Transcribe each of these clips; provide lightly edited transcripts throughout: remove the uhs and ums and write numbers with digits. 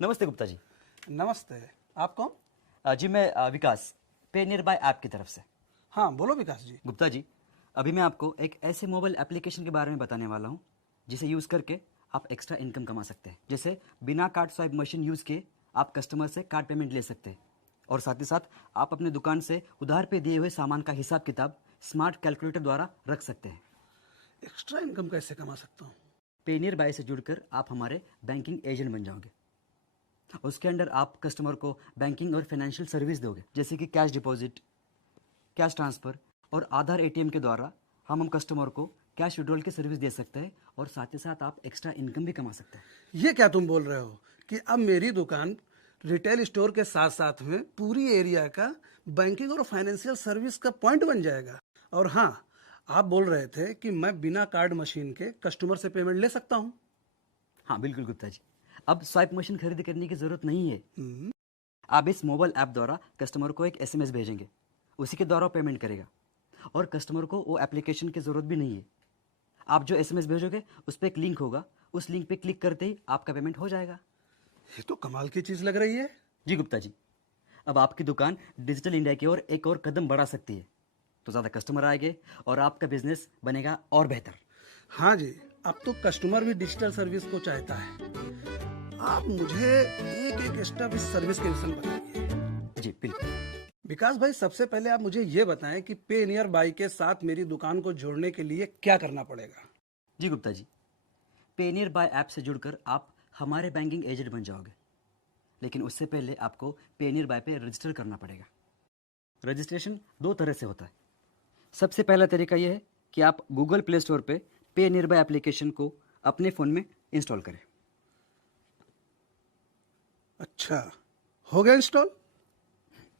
नमस्ते गुप्ता जी। नमस्ते। आप कौन? जी मैं विकास, पे नियर बाय ऐप की तरफ से। हाँ, बोलो विकास जी। गुप्ता जी, अभी मैं आपको एक ऐसे मोबाइल एप्लीकेशन के बारे में बताने वाला हूँ जिसे यूज़ करके आप एक्स्ट्रा इनकम कमा सकते हैं। जैसे बिना कार्ड स्वाइप मशीन यूज़ किए आप कस्टमर से कार्ड पेमेंट ले सकते हैं और साथ ही साथ आप अपने दुकान से उधार पे दिए हुए सामान का हिसाब किताब स्मार्ट कैलकुलेटर द्वारा रख सकते हैं। एक्स्ट्रा इनकम कैसे कमा सकता हूँ? पे नियर बाय से जुड़कर आप हमारे बैंकिंग एजेंट बन जाओगे। उसके अंदर आप कस्टमर को बैंकिंग और फाइनेंशियल सर्विस दोगे, जैसे कि कैश डिपॉजिट, कैश ट्रांसफ़र और आधार एटीएम के द्वारा हम कस्टमर को कैश विड्रॉल की सर्विस दे सकते हैं और साथ ही साथ आप एक्स्ट्रा इनकम भी कमा सकते हैं। ये क्या तुम बोल रहे हो कि अब मेरी दुकान रिटेल स्टोर के साथ साथ में पूरी एरिया का बैंकिंग और फाइनेंशियल सर्विस का पॉइंट बन जाएगा? और हाँ, आप बोल रहे थे कि मैं बिना कार्ड मशीन के कस्टमर से पेमेंट ले सकता हूँ। हाँ बिल्कुल गुप्ता जी, अब स्वाइप मशीन खरीद करने की ज़रूरत नहीं है। आप इस मोबाइल ऐप द्वारा कस्टमर को एक एसएमएस भेजेंगे, उसी के द्वारा पेमेंट करेगा और कस्टमर को वो एप्लीकेशन की ज़रूरत भी नहीं है। आप जो एसएमएस भेजोगे उस पर एक लिंक होगा, उस लिंक पे क्लिक करते ही आपका पेमेंट हो जाएगा। ये तो कमाल की चीज़ लग रही है। जी गुप्ता जी, अब आपकी दुकान डिजिटल इंडिया की ओर एक और कदम बढ़ा सकती है, तो ज़्यादा कस्टमर आएंगे और आपका बिजनेस बनेगा और बेहतर। हाँ जी, अब तो कस्टमर भी डिजिटल सर्विस को चाहता है। आप मुझे एक एक स्टेप इस सर्विस के विषय में बताइए। जी बिल्कुल। विकास भाई, सबसे पहले आप मुझे ये बताएं कि पे नियर बाई के साथ मेरी दुकान को जोड़ने के लिए क्या करना पड़ेगा? जी गुप्ता जी, पे नियर बाय ऐप से जुड़कर आप हमारे बैंकिंग एजेंट बन जाओगे, लेकिन उससे पहले आपको पे नियर बाय पे रजिस्टर करना पड़ेगा। रजिस्ट्रेशन दो तरह से होता है। सबसे पहला तरीका यह है कि आप गूगल प्ले स्टोर पे नियर बाय एप्लीकेशन को अपने फ़ोन में इंस्टॉल करें। अच्छा, हो गया इंस्टॉल?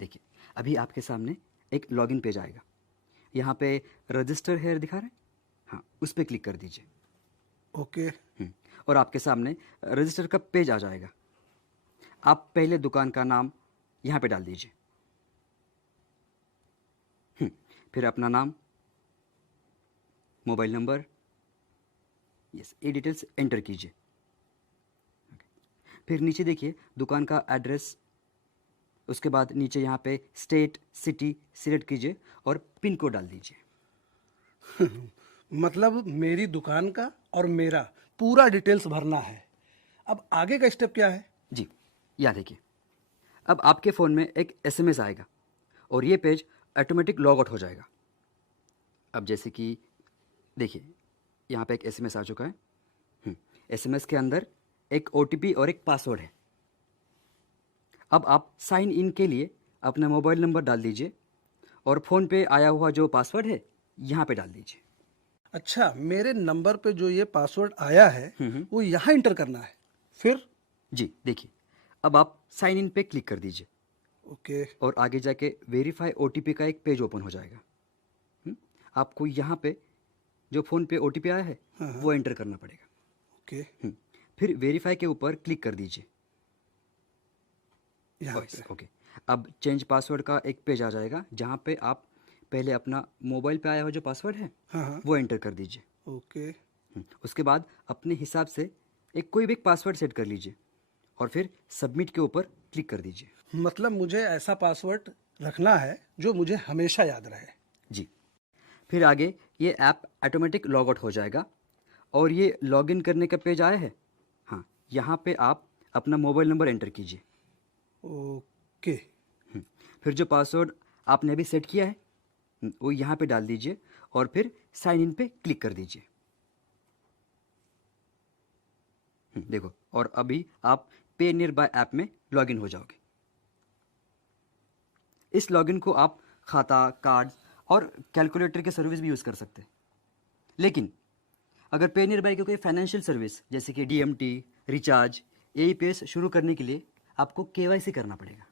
देखिए, अभी आपके सामने एक लॉगिन पेज आएगा, यहाँ पे रजिस्टर हेयर दिखा रहे हैं, हाँ उस पर क्लिक कर दीजिए। ओके। और आपके सामने रजिस्टर का पेज आ जाएगा। आप पहले दुकान का नाम यहाँ पे डाल दीजिए, फिर अपना नाम, मोबाइल नंबर, यस ये डिटेल्स एंटर कीजिए। फिर नीचे देखिए दुकान का एड्रेस, उसके बाद नीचे यहाँ पे स्टेट सिटी सिलेक्ट कीजिए और पिन कोड डाल दीजिए। मतलब मेरी दुकान का और मेरा पूरा डिटेल्स भरना है। अब आगे का स्टेप क्या है? जी यहाँ देखिए, अब आपके फ़ोन में एक एसएमएस आएगा और ये पेज ऑटोमेटिक लॉग आउट हो जाएगा। अब जैसे कि देखिए, यहाँ पे एक एसएमएस आ चुका है। एसएमएस के अंदर एक ओटीपी और एक पासवर्ड है। अब आप साइन इन के लिए अपना मोबाइल नंबर डाल दीजिए और फ़ोन पे आया हुआ जो पासवर्ड है यहाँ पे डाल दीजिए। अच्छा, मेरे नंबर पे जो ये पासवर्ड आया है वो यहाँ इंटर करना है, फिर? जी देखिए, अब आप साइन इन पे क्लिक कर दीजिए ओके। और आगे जाके वेरीफाई ओटीपी का एक पेज ओपन हो जाएगा। आपको यहाँ पे जो फ़ोन पे ओटीपी आया है वो एंटर करना पड़ेगा। ओके, फिर वेरीफाई के ऊपर क्लिक कर दीजिए। यहाँ बस पे। ओके। अब चेंज पासवर्ड का एक पेज आ जाएगा जहाँ पे आप पहले अपना मोबाइल पे आया हुआ जो पासवर्ड है हाँ। वो एंटर कर दीजिए। ओके। उसके बाद अपने हिसाब से एक कोई भी पासवर्ड सेट कर लीजिए और फिर सबमिट के ऊपर क्लिक कर दीजिए। मतलब मुझे ऐसा पासवर्ड रखना है जो मुझे हमेशा याद रहे। जी, फिर आगे ये ऐप ऑटोमेटिक लॉग आउट हो जाएगा और ये लॉगिन करने का पेज आया है, हाँ यहाँ पे आप अपना मोबाइल नंबर एंटर कीजिए। ओके। फिर जो पासवर्ड आपने अभी सेट किया है वो यहाँ पे डाल दीजिए और फिर साइन इन पे क्लिक कर दीजिए। देखो, और अभी आप पे नियर बाय ऐप में लॉगिन हो जाओगे। इस लॉगिन को आप खाता, कार्ड और कैलकुलेटर की सर्विस भी यूज़ कर सकते हैं। लेकिन अगर पे नियर बाय की कोई फाइनेंशियल सर्विस जैसे कि डीएमटी, रिचार्ज, एईपीएस शुरू करने के लिए आपको केवाईसी करना पड़ेगा।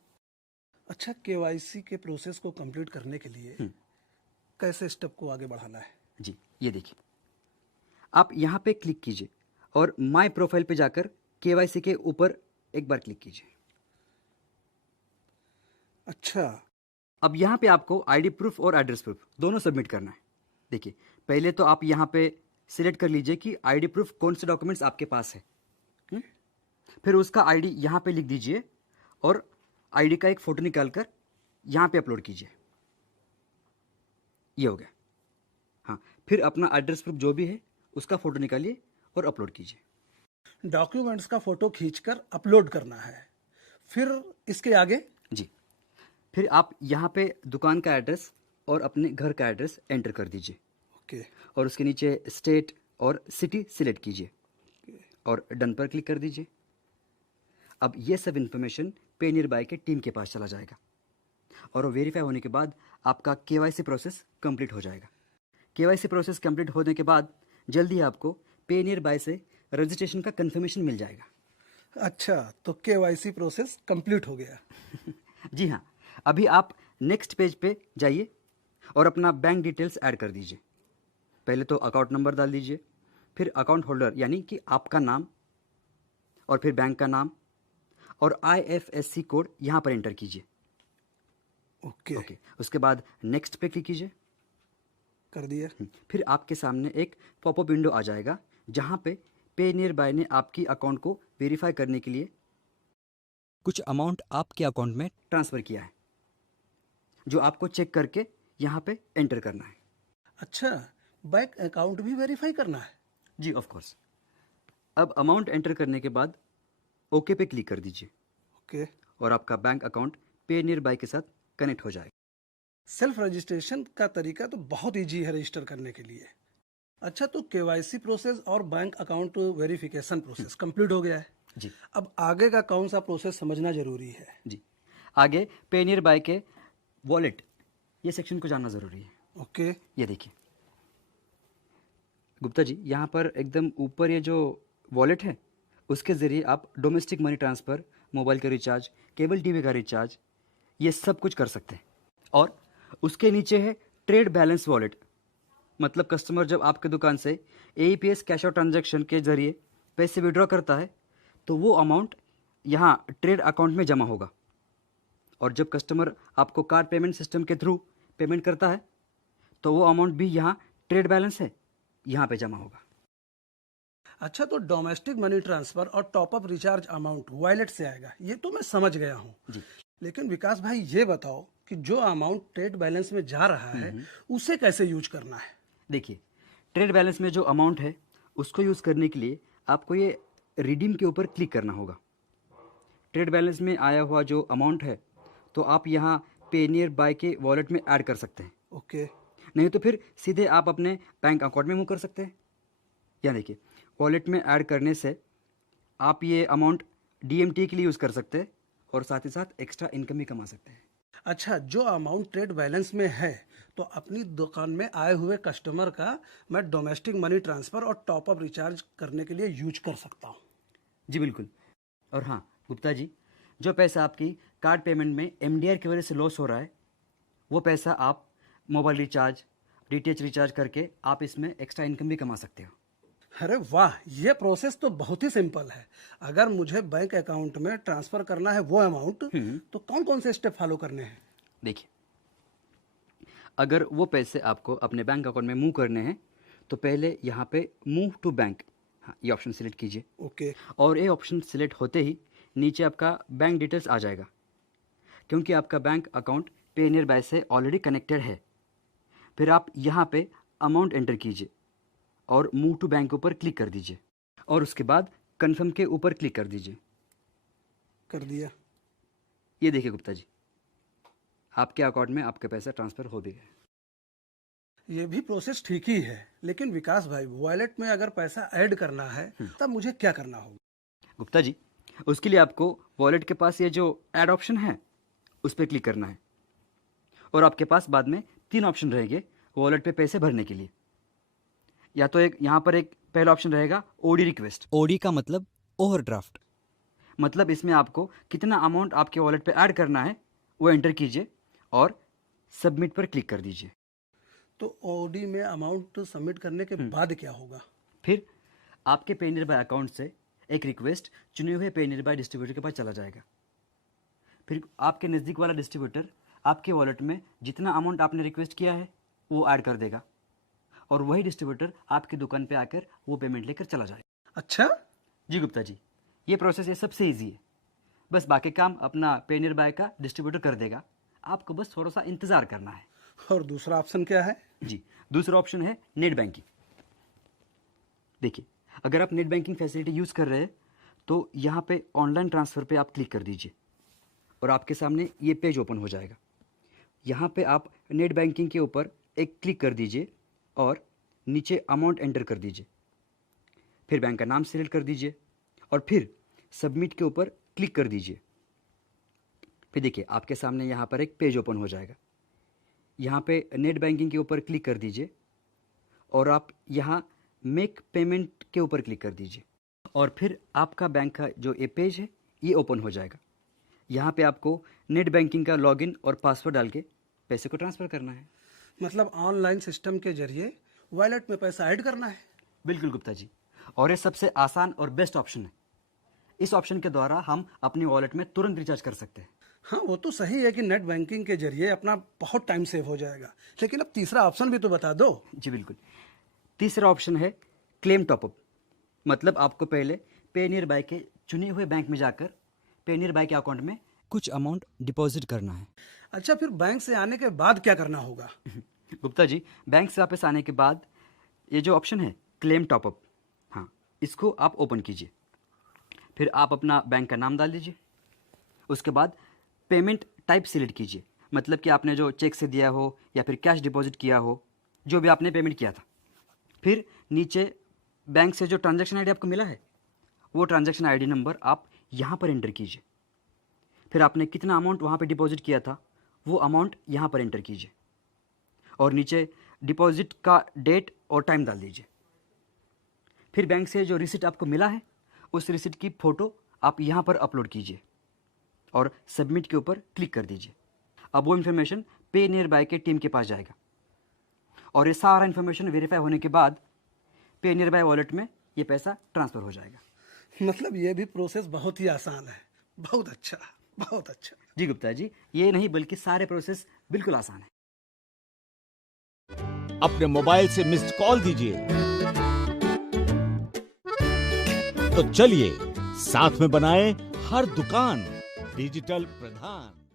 अच्छा, केवाईसी के प्रोसेस को कंप्लीट करने के लिए कैसे स्टेप को आगे बढ़ाना है? जी ये देखिए, आप यहाँ पे क्लिक कीजिए और माय प्रोफाइल पे जाकर केवाईसी के ऊपर एक बार क्लिक कीजिए। अच्छा। अब यहाँ पे आपको आईडी प्रूफ और एड्रेस प्रूफ दोनों सबमिट करना है। देखिए, पहले तो आप यहाँ पे सिलेक्ट कर लीजिए कि आईडी प्रूफ कौन से डॉक्यूमेंट्स आपके पास है। हम्म? फिर उसका आईडी यहाँ पे लिख दीजिए और आईडी का एक फ़ोटो निकाल कर यहाँ पे अपलोड कीजिए। ये हो गया। हाँ, फिर अपना एड्रेस प्रूफ जो भी है उसका फ़ोटो निकालिए और अपलोड कीजिए। डॉक्यूमेंट्स का फोटो खींचकर अपलोड करना है, फिर इसके आगे? जी, फिर आप यहाँ पे दुकान का एड्रेस और अपने घर का एड्रेस एंटर कर दीजिए ओके। और उसके नीचे स्टेट और सिटी सिलेक्ट कीजिए और डन पर क्लिक कर दीजिए। अब ये सब इन्फॉर्मेशन पे नियर बाय के टीम के पास चला जाएगा और वो वेरीफाई होने के बाद आपका केवाईसी प्रोसेस कंप्लीट हो जाएगा। केवाईसी प्रोसेस कंप्लीट होने के बाद जल्दी आपको पे नियर बाय से रजिस्ट्रेशन का कंफर्मेशन मिल जाएगा। अच्छा, तो केवाईसी प्रोसेस कंप्लीट हो गया। जी हाँ, अभी आप नेक्स्ट पेज पे जाइए और अपना बैंक डिटेल्स ऐड कर दीजिए। पहले तो अकाउंट नंबर डाल दीजिए, फिर अकाउंट होल्डर यानी कि आपका नाम और फिर बैंक का नाम और IFSC कोड यहाँ पर एंटर कीजिए। ओके, उसके बाद नेक्स्ट पे क्लिक कीजिए। कर दिया। फिर आपके सामने एक पॉपअप विंडो आ जाएगा जहाँ पे नियर बाय ने आपकी अकाउंट को वेरीफाई करने के लिए कुछ अमाउंट आपके अकाउंट में ट्रांसफ़र किया है, जो आपको चेक करके यहाँ पे एंटर करना है। अच्छा, बैंक अकाउंट भी वेरीफाई करना है? जी ऑफ कोर्स। अब अमाउंट एंटर करने के बाद ओके पे क्लिक कर दीजिए ओके। और आपका बैंक अकाउंट पे नियर बाय के साथ कनेक्ट हो जाएगा। सेल्फ रजिस्ट्रेशन का तरीका तो बहुत ईजी है रजिस्टर करने के लिए। अच्छा, तो केवाईसी प्रोसेस और bank account verification process complete हो गया है। जी अब आगे का कौन सा प्रोसेस समझना जरूरी है? जी, आगे पे नियर बाय के वॉलेट ये सेक्शन को जानना ज़रूरी है। ओके। ये देखिए गुप्ता जी, यहाँ पर एकदम ऊपर ये जो वॉलेट है उसके ज़रिए आप डोमेस्टिक मनी ट्रांसफ़र, मोबाइल का रिचार्ज, केबल टीवी का रिचार्ज, ये सब कुछ कर सकते हैं। और उसके नीचे है ट्रेड बैलेंस वॉलेट, मतलब कस्टमर जब आपके दुकान से AEPS कैश आउट ट्रांजैक्शन के ज़रिए पैसे विड्रॉ करता है तो वो अमाउंट यहाँ ट्रेड अकाउंट में जमा होगा और जब कस्टमर आपको कार्ड पेमेंट सिस्टम के थ्रू पेमेंट करता है तो वो अमाउंट भी यहाँ ट्रेड बैलेंस है, यहाँ पे जमा होगा। अच्छा, तो डोमेस्टिक मनी ट्रांसफर और टॉपअप रिचार्ज अमाउंट वॉलेट से आएगा, ये तो मैं समझ गया हूँ। जी लेकिन विकास भाई, ये बताओ कि जो अमाउंट ट्रेड बैलेंस में जा रहा है उसे कैसे यूज करना है? देखिए, ट्रेड बैलेंस में जो अमाउंट है उसको यूज़ करने के लिए आपको ये रिडीम के ऊपर क्लिक करना होगा। ट्रेड बैलेंस में आया हुआ जो अमाउंट है तो आप यहाँ पे नियर बाय के वॉलेट में ऐड कर सकते हैं। ओके। नहीं तो फिर सीधे आप अपने बैंक अकाउंट में मूव कर सकते हैं। या देखिए, वॉलेट में ऐड करने से आप ये अमाउंट DMT के लिए यूज़ कर सकते हैं और साथ ही साथ एक्स्ट्रा इनकम भी कमा सकते हैं। अच्छा, जो अमाउंट ट्रेड बैलेंस में है तो अपनी दुकान में आए हुए कस्टमर का मैं डोमेस्टिक मनी ट्रांसफर और टॉपअप रिचार्ज करने के लिए यूज कर सकता हूँ? जी बिल्कुल। और हाँ गुप्ता जी, जो पैसा आपकी कार्ड पेमेंट में MDR की वजह से लॉस हो रहा है वो पैसा आप मोबाइल रिचार्ज, DTH रिचार्ज करके आप इसमें एक्स्ट्रा इनकम भी कमा सकते हो। अरे वाह, ये प्रोसेस तो बहुत ही सिंपल है। अगर मुझे बैंक अकाउंट में ट्रांसफर करना है वो अमाउंट, तो कौन कौन से स्टेप फॉलो करने हैं? देखिए, अगर वो पैसे आपको अपने बैंक अकाउंट में मूव करने हैं तो पहले यहाँ पे मूव टू बैंक, हाँ ये ऑप्शन सिलेक्ट कीजिए। ओके। और ये ऑप्शन सिलेक्ट होते ही नीचे आपका बैंक डिटेल्स आ जाएगा, क्योंकि आपका बैंक अकाउंट पे नियर बाय से ऑलरेडी कनेक्टेड है। फिर आप यहाँ पे अमाउंट एंटर कीजिए और मूव टू बैंक ऊपर क्लिक कर दीजिए और उसके बाद कन्फर्म के ऊपर क्लिक कर दीजिए। कर दिया। ये देखिए गुप्ता जी, आपके अकाउंट में आपके पैसा ट्रांसफ़र हो भी गए। ये भी प्रोसेस ठीक ही है, लेकिन विकास भाई, वॉलेट में अगर पैसा ऐड करना है तब मुझे क्या करना होगा? गुप्ता जी, उसके लिए आपको वॉलेट के पास ये जो ऐड ऑप्शन है उस पर क्लिक करना है और आपके पास बाद में 3 ऑप्शन रहेंगे वॉलेट पे पैसे भरने के लिए। या तो एक यहाँ पर एक पहला ऑप्शन रहेगा OD रिक्वेस्ट। OD का मतलब ओवरड्राफ्ट, मतलब इसमें आपको कितना अमाउंट आपके वॉलेट पे ऐड करना है वो एंटर कीजिए और सबमिट पर क्लिक कर दीजिए। तो ओडी में अमाउंट सबमिट करने के बाद क्या होगा? फिर आपके पे नियर बाय अकाउंट से एक रिक्वेस्ट चुने हुए पे नियर बाय डिस्ट्रीब्यूटर के पास चला जाएगा। फिर आपके नज़दीक वाला डिस्ट्रीब्यूटर आपके वॉलेट में जितना अमाउंट आपने रिक्वेस्ट किया है वो ऐड कर देगा और वही डिस्ट्रीब्यूटर आपकी दुकान पे आकर वो पेमेंट लेकर चला जाएगा। अच्छा, जी गुप्ता जी, ये प्रोसेस ये सबसे ईजी है। बस बाकी काम अपना पे नियर बाय का डिस्ट्रीब्यूटर कर देगा, आपको बस थोड़ा सा इंतज़ार करना है। और दूसरा ऑप्शन क्या है? जी, दूसरा ऑप्शन है नेट बैंकिंग। देखिए, अगर आप नेट बैंकिंग फैसिलिटी यूज़ कर रहे हैं तो यहाँ पे ऑनलाइन ट्रांसफ़र पे आप क्लिक कर दीजिए और आपके सामने ये पेज ओपन हो जाएगा। यहाँ पे आप नेट बैंकिंग के ऊपर एक क्लिक कर दीजिए और नीचे अमाउंट एंटर कर दीजिए, फिर बैंक का नाम सिलेक्ट कर दीजिए और फिर सबमिट के ऊपर क्लिक कर दीजिए। फिर देखिए आपके सामने यहाँ पर एक पेज ओपन हो जाएगा। यहाँ पे नेट बैंकिंग के ऊपर क्लिक कर दीजिए और आप यहाँ मेक पेमेंट के ऊपर क्लिक कर दीजिए और फिर आपका बैंक का जो ये पेज है ये ओपन हो जाएगा। यहाँ पे आपको नेट बैंकिंग का लॉगिन और पासवर्ड डाल के पैसे को ट्रांसफ़र करना है। मतलब ऑनलाइन सिस्टम के जरिए वॉलेट में पैसा ऐड करना है। बिल्कुल गुप्ता जी, और ये सबसे आसान और बेस्ट ऑप्शन है। इस ऑप्शन के द्वारा हम अपनी वॉलेट में तुरंत रिचार्ज कर सकते हैं। हाँ, वो तो सही है कि नेट बैंकिंग के जरिए अपना बहुत टाइम सेव हो जाएगा, लेकिन अब तीसरा ऑप्शन भी तो बता दो। जी बिल्कुल, तीसरा ऑप्शन है क्लेम टॉपअप। मतलब आपको पहले पे नियर बाय के चुने हुए बैंक में जाकर पे नियर बाय के अकाउंट में कुछ अमाउंट डिपॉजिट करना है। अच्छा, फिर बैंक से आने के बाद क्या करना होगा? गुप्ता जी, बैंक से वापस आने के बाद ये जो ऑप्शन है क्लेम टॉपअप, हाँ, इसको आप ओपन कीजिए। फिर आप अपना बैंक का नाम डाल दीजिए। उसके बाद पेमेंट टाइप सिलेक्ट कीजिए, मतलब कि आपने जो चेक से दिया हो या फिर कैश डिपॉजिट किया हो, जो भी आपने पेमेंट किया था। फिर नीचे बैंक से जो ट्रांजैक्शन आईडी आपको मिला है वो ट्रांजैक्शन आईडी नंबर आप यहाँ पर एंटर कीजिए। फिर आपने कितना अमाउंट वहाँ पे डिपॉजिट किया था वो अमाउंट यहाँ पर एंटर कीजिए और नीचे डिपॉजिट का डेट और टाइम डाल दीजिए। फिर बैंक से जो रिसिप्ट आपको मिला है उस रिसिप्ट की फ़ोटो आप यहाँ पर अपलोड कीजिए और सबमिट के ऊपर क्लिक कर दीजिए। अब वो इन्फॉर्मेशन पे नियर बाय के टीम के पास जाएगा और ये सारा इन्फॉर्मेशन वेरीफाई होने के बाद पे नियर बाय वॉलेट में ये पैसा ट्रांसफ़र हो जाएगा। मतलब ये भी प्रोसेस बहुत ही आसान है। बहुत अच्छा, बहुत अच्छा। जी गुप्ता जी, ये नहीं बल्कि सारे प्रोसेस बिल्कुल आसान है। अपने मोबाइल से मिस्ड कॉल दीजिए। तो चलिए साथ में बनाएं हर दुकान डिजिटल प्रधान।